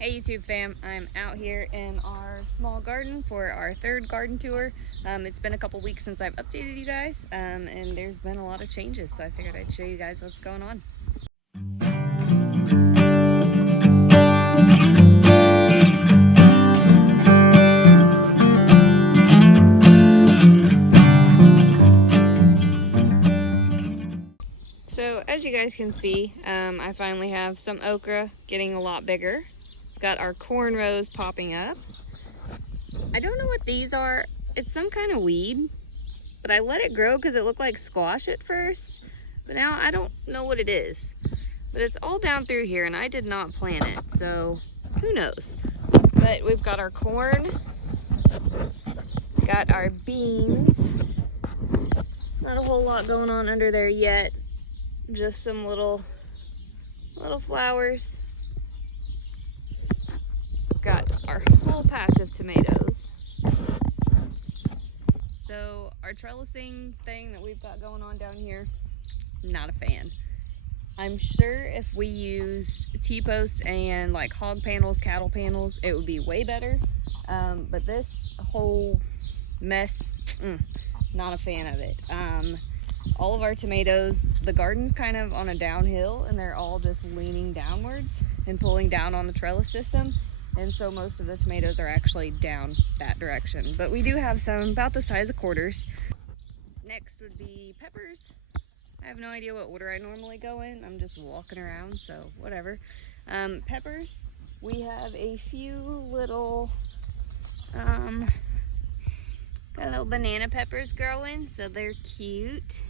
Hey YouTube fam, I'm out here in our small garden for our third garden tour. It's been a couple weeks since I've updated you guys, and there's been a lot of changes, so I figured I'd show you guys what's going on. So as you guys can see, I finally have some okra getting a lot bigger. Got our corn rows popping up. I don't know what these are. It's some kind of weed, but I let it grow because it looked like squash at first, but now I don't know what it is. But it's all down through here and I did not plant it, so who knows. But we've got our corn, got our beans. Not a whole lot going on under there yet, just some little flowers. Got our whole patch of tomatoes. So our trellising thing that we've got going on down here, not a fan. I'm sure if we used T-post and like hog panels, cattle panels, it would be way better. But this whole mess, not a fan of it. All of our tomatoes, the garden's kind of on a downhill and they're all just leaning downwards and pulling down on the trellis system. And so most of the tomatoes are actually down that direction. But we do have some about the size of quarters. Next would be peppers. I have no idea what order I normally go in. I'm just walking around, so whatever. Peppers, we have a few little, got little banana peppers growing, so they're cute.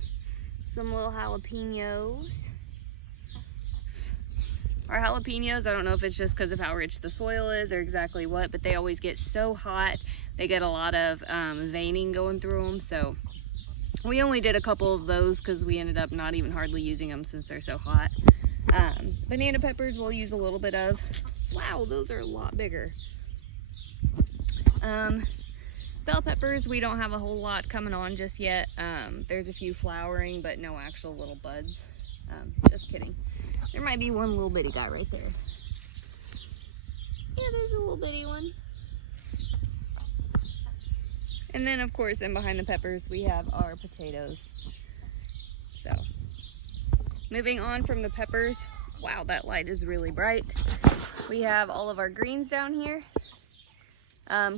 Some little jalapenos. Our jalapenos, I don't know if it's just because of how rich the soil is or exactly what, but they always get so hot. They get a lot of veining going through them, so we only did a couple of those because we ended up not even hardly using them since they're so hot. Banana peppers we'll use a little bit of. Wow, those are a lot bigger. Bell peppers, we don't have a whole lot coming on just yet. There's a few flowering, but no actual little buds. Just kidding. There might be one little bitty guy right there. Yeah, there's a little bitty one. And then of course, in behind the peppers, we have our potatoes. So, moving on from the peppers, wow, that light is really bright. We have all of our greens down here.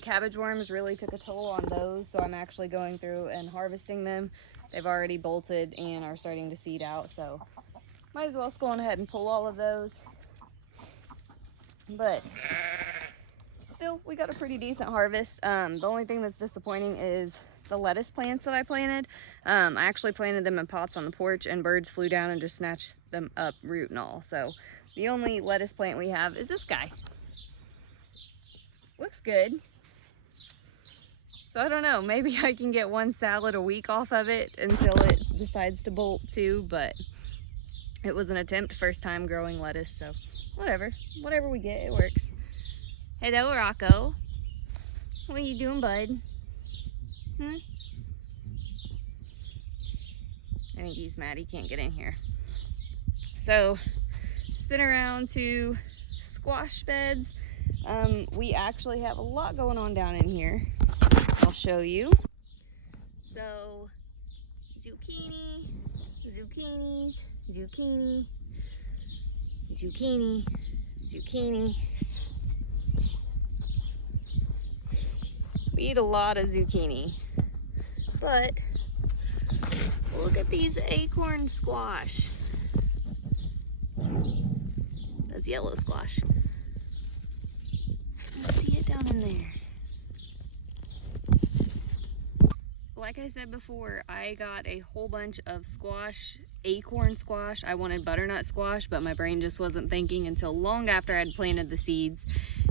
Cabbage worms really took a toll on those, so I'm actually going through and harvesting them. They've already bolted and are starting to seed out, so might as well just go on ahead and pull all of those. But still, we got a pretty decent harvest. The only thing that's disappointing is the lettuce plants that I planted. I actually planted them in pots on the porch and birds flew down and just snatched them up, root and all. So the only lettuce plant we have is this guy. Looks good. So I don't know, maybe I can get one salad a week off of it until it decides to bolt too, but it was an attempt, first time growing lettuce, so whatever we get, it works. Hello, Rocco. What are you doing, bud? I think he's mad he can't get in here. So, spin around to squash beds. We actually have a lot going on down in here. I'll show you. So, zucchini, zucchinis, zucchini, zucchini, zucchini. We eat a lot of zucchini, but look at these acorn squash. That's yellow squash. I see it down in there. Like I said before, I got a whole bunch of squash, acorn squash. I wanted butternut squash, but my brain just wasn't thinking until long after I'd planted the seeds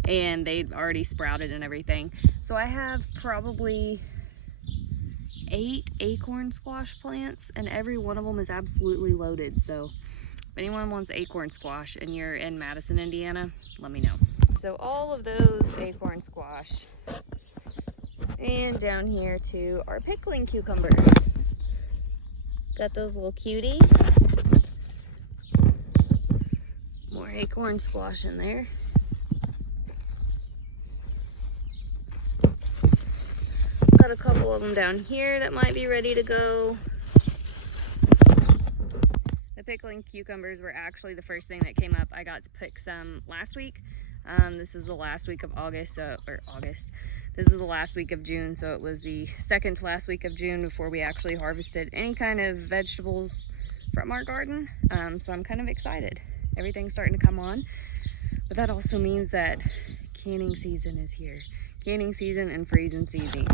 and they'd already sprouted and everything. So I have probably 8 acorn squash plants and every one of them is absolutely loaded. So if anyone wants acorn squash and you're in Madison, Indiana, let me know. So all of those acorn squash. And down here too are pickling cucumbers. Got those little cuties. More acorn squash in there. Got a couple of them down here that might be ready to go. The pickling cucumbers were actually the first thing that came up. I got to pick some last week. This is the last week of August, This is the last week of June, so it was the second to last week of June before we actually harvested any kind of vegetables from our garden. So I'm kind of excited. Everything's starting to come on, but that also means that canning season is here. Canning season and freezing season.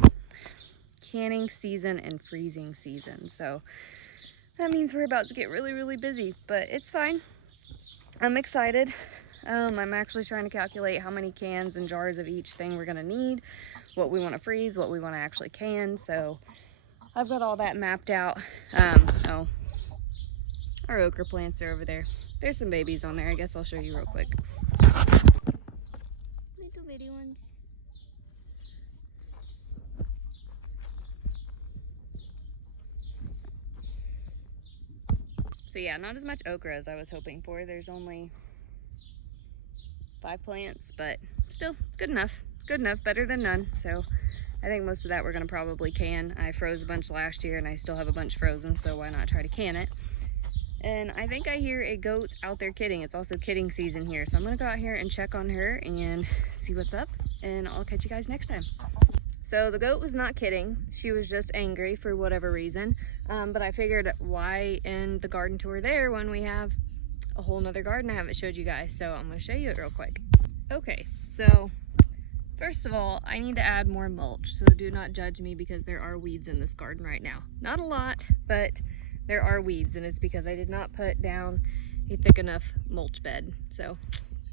Canning season and freezing season. So that means we're about to get really, really busy, but it's fine. I'm excited. I'm actually trying to calculate how many cans and jars of each thing we're gonna need, what we want to freeze, what we want to actually can. So I've got all that mapped out. Oh, our okra plants are over there. There's some babies on there. I guess I'll show you real quick. Little bitty ones. So yeah, not as much okra as I was hoping for. There's only 5 plants, but still good enough. Good enough, better than none. So I think most of that we're gonna probably can. I froze a bunch last year and I still have a bunch frozen, so why not try to can it? And I think I hear a goat out there kidding. It's also kidding season here. So I'm gonna go out here and check on her and see what's up, and I'll catch you guys next time. So the goat was not kidding. She was just angry for whatever reason. But I figured, why end the garden tour there when we have a whole nother garden I haven't showed you guys. So I'm gonna show you it real quick. Okay, so first of all, I need to add more mulch. So do not judge me because there are weeds in this garden right now. Not a lot, but there are weeds, and it's because I did not put down a thick enough mulch bed. So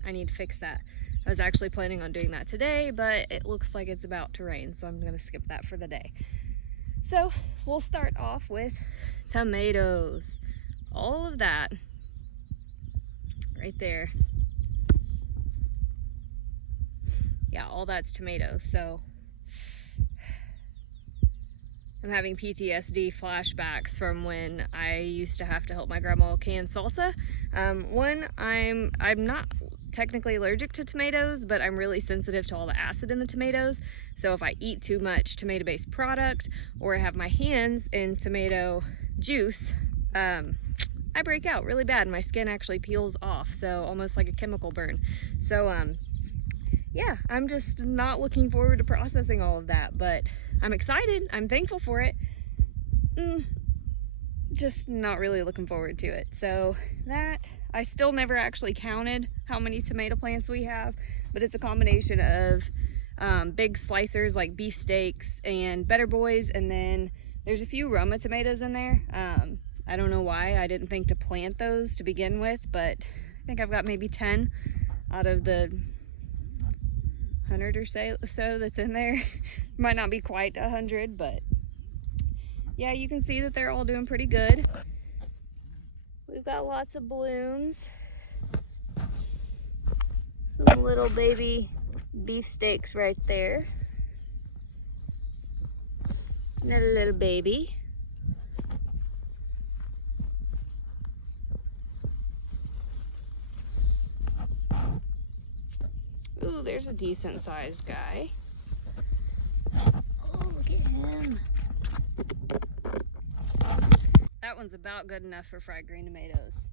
I need to fix that. I was actually planning on doing that today, but it looks like it's about to rain, so I'm gonna skip that for the day. So we'll start off with tomatoes. All of that right there. Yeah, all that's tomatoes. So I'm having PTSD flashbacks from when I used to have to help my grandma can salsa. One, I'm not technically allergic to tomatoes, but I'm really sensitive to all the acid in the tomatoes. So if I eat too much tomato-based product or I have my hands in tomato juice, I break out really bad. My skin actually peels off, so almost like a chemical burn. So yeah, I'm just not looking forward to processing all of that, but I'm excited. I'm thankful for it. Just not really looking forward to it. So that, I still never actually counted how many tomato plants we have, but it's a combination of big slicers like beef steaks and Better Boys, and then there's a few Roma tomatoes in there. I don't know why I didn't think to plant those to begin with, but I think I've got maybe 10 out of the 100 or so that's in there. Might not be quite 100, but yeah, you can see that they're all doing pretty good. We've got lots of blooms. Some little baby beefsteaks right there. Another little baby. Ooh, there's a decent sized guy. Oh, look at him. That one's about good enough for fried green tomatoes.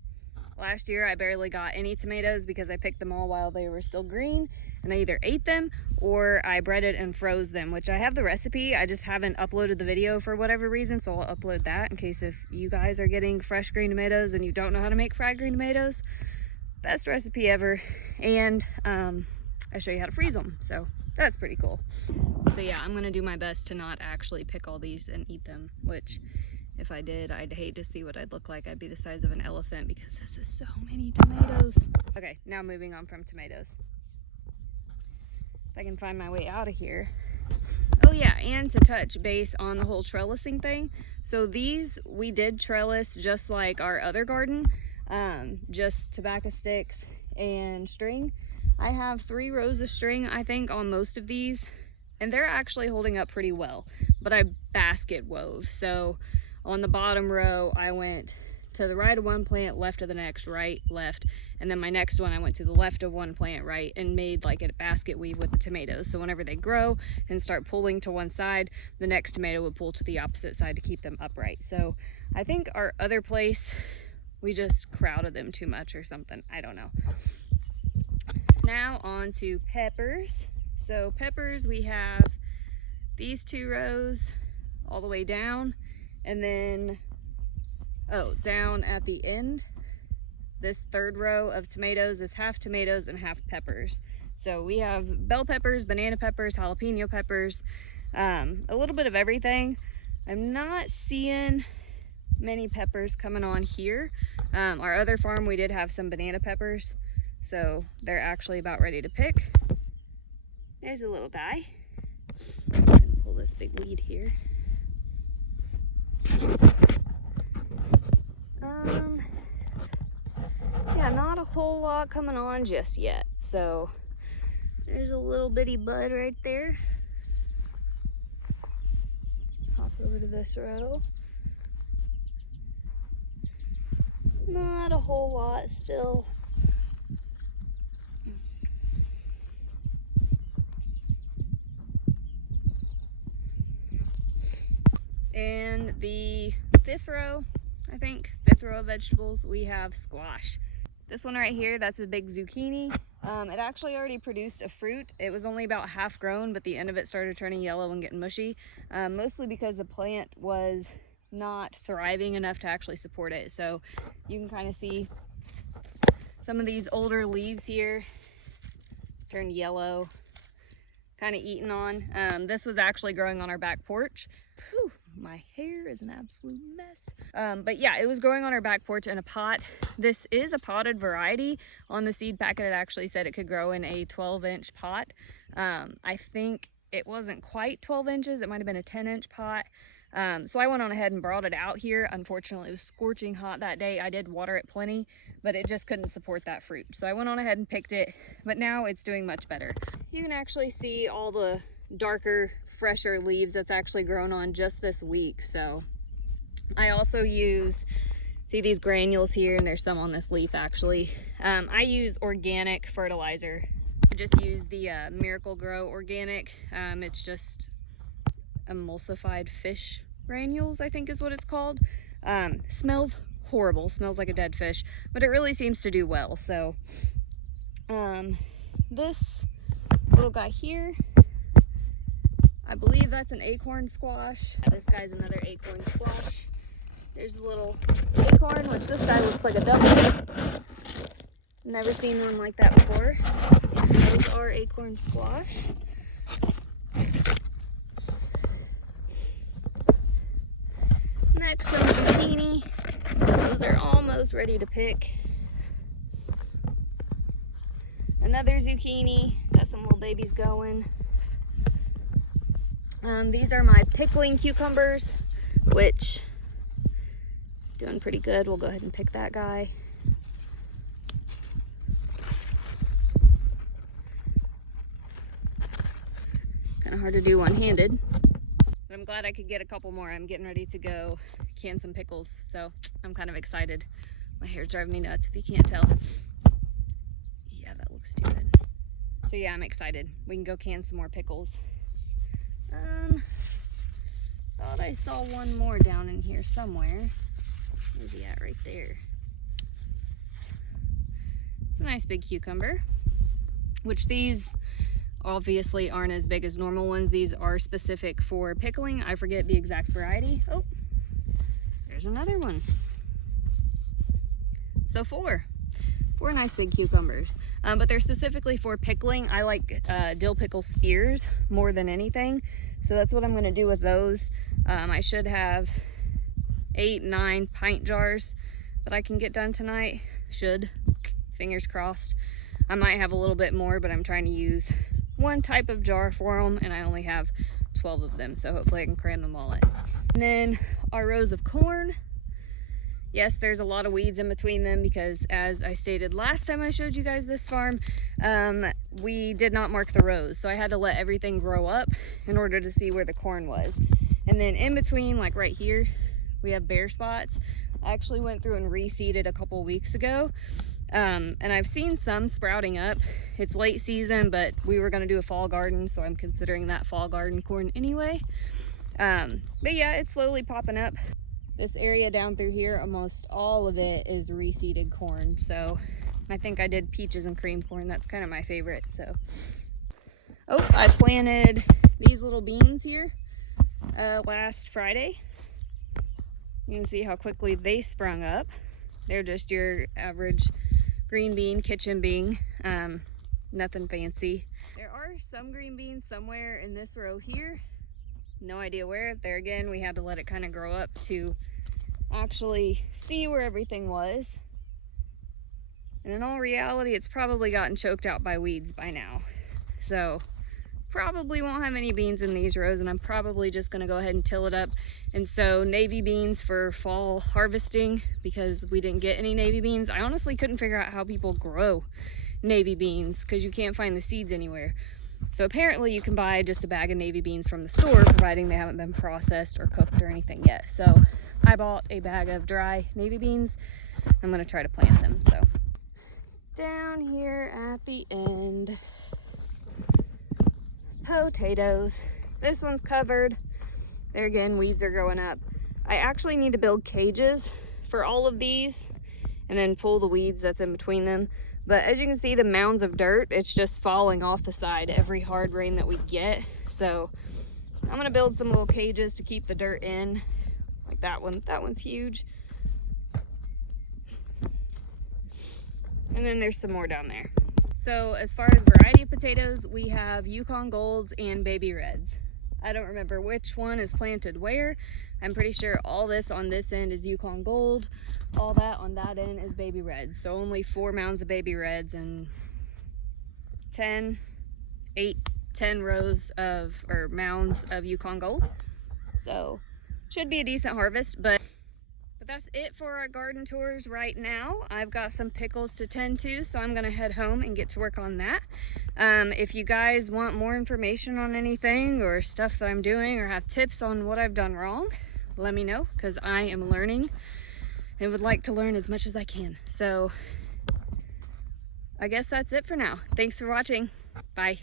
Last year I barely got any tomatoes because I picked them all while they were still green, and I either ate them or I breaded and froze them, which I have the recipe. I just haven't uploaded the video for whatever reason, so I'll upload that in case if you guys are getting fresh green tomatoes and you don't know how to make fried green tomatoes. Best recipe ever. And I show you how to freeze them, so that's pretty cool. So yeah, I'm gonna do my best to not actually pick all these and eat them, which if I did, I'd hate to see what I'd look like. I'd be the size of an elephant because this is so many tomatoes. Okay, now moving on from tomatoes. If I can find my way out of here. Oh yeah, and to touch base on the whole trellising thing. So these, we did trellis just like our other garden, just tobacco sticks and string. I have 3 rows of string, I think, on most of these, and they're actually holding up pretty well, but I basket wove. So on the bottom row, I went to the right of one plant, left of the next, right, left. And then my next one, I went to the left of one plant, right, and made like a basket weave with the tomatoes. So whenever they grow and start pulling to one side, the next tomato would pull to the opposite side to keep them upright. So I think our other place, we just crowded them too much or something. I don't know. Now on to peppers. So peppers, we have these 2 rows all the way down, and then down at the end, this 3rd row of tomatoes is half tomatoes and half peppers. So we have bell peppers, banana peppers, jalapeno peppers, a little bit of everything. I'm not seeing many peppers coming on here. Our other farm, we did have some banana peppers, so they're actually about ready to pick. There's a little guy. Pull this big weed here. Yeah, not a whole lot coming on just yet. So there's a little bitty bud right there. Hop over to this row. Not a whole lot still. And the 5th row, I think, 5th row of vegetables, we have squash. This one right here, that's a big zucchini. It actually already produced a fruit. It was only about half grown, but the end of it started turning yellow and getting mushy, mostly because the plant was not thriving enough to actually support it. So you can kind of see some of these older leaves here turned yellow, kind of eaten on. This was actually growing on our back porch. Whew. My hair is an absolute mess. But yeah, it was growing on our back porch in a pot. This is a potted variety. On the seed packet, it actually said it could grow in a 12-inch pot. I think it wasn't quite 12 inches. It might have been a 10-inch pot. So I went on ahead and brought it out here. Unfortunately, it was scorching hot that day. I did water it plenty, but it just couldn't support that fruit. So I went on ahead and picked it, but now it's doing much better. You can actually see all the darker, fresher leaves that's actually grown on just this week. So I also use, see these granules here, and there's some on this leaf actually. I use organic fertilizer. I just use the Miracle-Gro organic. It's just emulsified fish granules, I think is what it's called. Smells horrible, smells like a dead fish, but it really seems to do well. So this little guy here, I believe that's an acorn squash. This guy's another acorn squash. There's a little acorn, which this guy looks like a double. Never seen one like that before. Those are acorn squash. Next, some zucchini. Those are almost ready to pick. Another zucchini. Got some little babies going. These are my pickling cucumbers, which doing pretty good. We'll go ahead and pick that guy. Kind of hard to do one-handed, but I'm glad I could get a couple more. I'm getting ready to go can some pickles, so I'm kind of excited. My hair's driving me nuts if you can't tell. Yeah, that looks too good. So yeah, I'm excited. We can go can some more pickles. Thought I saw one more down in here somewhere. Where's he at? Right there. It's a nice big cucumber, which these obviously aren't as big as normal ones. These are specific for pickling. I forget the exact variety. Oh, there's another one. So four nice big cucumbers, but they're specifically for pickling. I like dill pickle spears more than anything, so that's what I'm going to do with those. I should have 8-9 pint jars that I can get done tonight. Should, fingers crossed. I might have a little bit more, but I'm trying to use one type of jar for them, and I only have 12 of them, so hopefully I can cram them all in. And then our rows of corn. Yes, there's a lot of weeds in between them because, as I stated last time I showed you guys this farm, we did not mark the rows, so I had to let everything grow up in order to see where the corn was. And then in between, like right here, we have bare spots. I actually went through and reseeded a couple weeks ago. And I've seen some sprouting up. It's late season, but we were gonna do a fall garden, so I'm considering that fall garden corn anyway. But yeah, it's slowly popping up. This area down through here, almost all of it is reseeded corn. So I think I did peaches and cream corn. That's kind of my favorite, so. Oh, I planted these little beans here last Friday. You can see how quickly they sprung up. They're just your average green bean, kitchen bean, nothing fancy. There are some green beans somewhere in this row here. No idea where. There again, we had to let it kind of grow up to actually see where everything was. And in all reality, it's probably gotten choked out by weeds by now. So probably won't have any beans in these rows, and I'm probably just gonna go ahead and till it up and sow navy beans for fall harvesting because we didn't get any navy beans. I honestly couldn't figure out how people grow navy beans because you can't find the seeds anywhere. So apparently you can buy just a bag of navy beans from the store, providing they haven't been processed or cooked or anything yet. So I bought a bag of dry navy beans. I'm gonna try to plant them. So down here at the end, potatoes. This one's covered. There again, weeds are growing up. I actually need to build cages for all of these and then pull the weeds that's in between them. But as you can see, the mounds of dirt, it's just falling off the side every hard rain that we get. So I'm gonna build some little cages to keep the dirt in, like that one. That one's huge. And then there's some more down there. So as far as variety of potatoes, we have Yukon Golds and Baby Reds. I don't remember which one is planted where. I'm pretty sure all this on this end is Yukon Gold. All that on that end is Baby Reds. So only 4 mounds of Baby Reds and 10 rows of, or mounds of Yukon Gold. So should be a decent harvest, but that's it for our garden tours right now. I've got some pickles to tend to, so I'm gonna head home and get to work on that. If you guys want more information on anything or stuff that I'm doing or have tips on what I've done wrong, let me know, because I am learning and would like to learn as much as I can. So I guess that's it for now. Thanks for watching. Bye.